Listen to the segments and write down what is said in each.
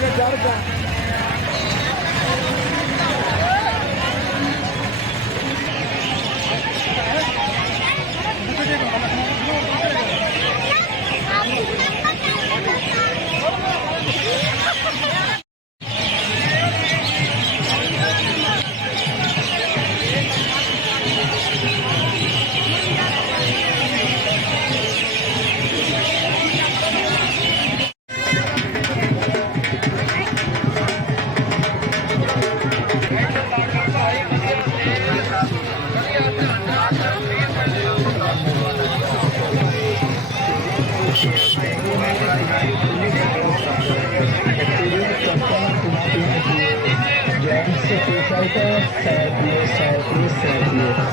जाड़ का sadly, sadly, sadly.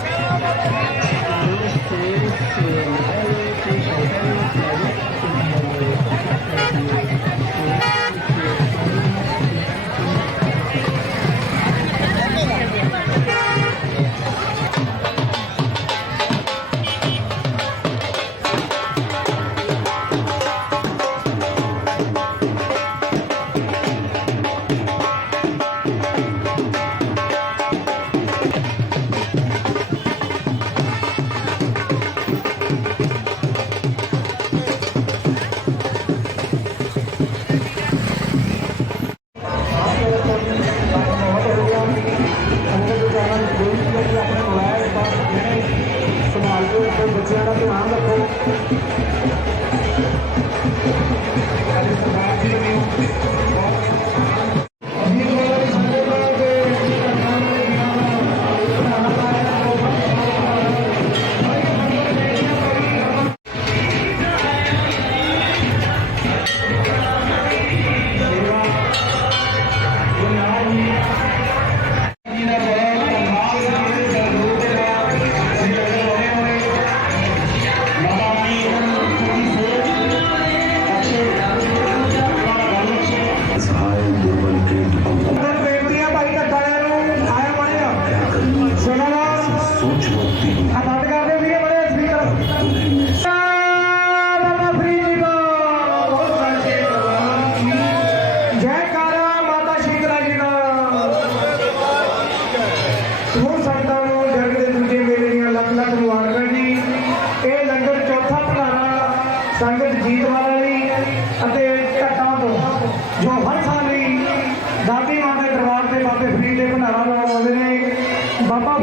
ਹੈ ਕਿ ਆਪਣੇ ਮੋਬਾਈਲ ਪਾਸ ਜਿਹੜੇ ਸੰਭਾਲ ਕੇ ਆਪਣੇ ਬੱਚਿਆਂ ਦਾ ਧਿਆਨ ਰੱਖੋ। ਸੰਗਤ ਜੀਤ ਵਾਲੀ ਅਤੇ ਘਟਾਂ ਤੋਂ ਜੋ ਹਰ ਸਾਲ ਲਈ ਦਾਦੀ ਮਾਂ ਦੇ ਦਰਬਾਰ ਤੇ ਬਾਬੇ ਫਰੀਦ ਦੇ ਭੰਡਾਰਾ ਲਾਉਂਦੇ ਨੇ। ਬਾਬਾ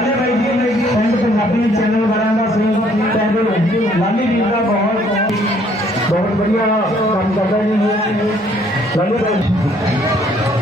ਲਾਲੇ ਬਾਈ ਜੀ ਪਿੰਡ ਪੰਜਾਬੀ ਚੈਨਲ ਵਾਲਿਆਂ ਦਾ ਸਹਿਯੋਗ ਕਹਿੰਦੇ ਲਾਲੀ ਜੀ ਦਾ ਬਹੁਤ ਬਹੁਤ ਵਧੀਆ ਕੰਮ ਕਰਦਾ ਜੀ। ਲਾਲੀ ਬਾਈ।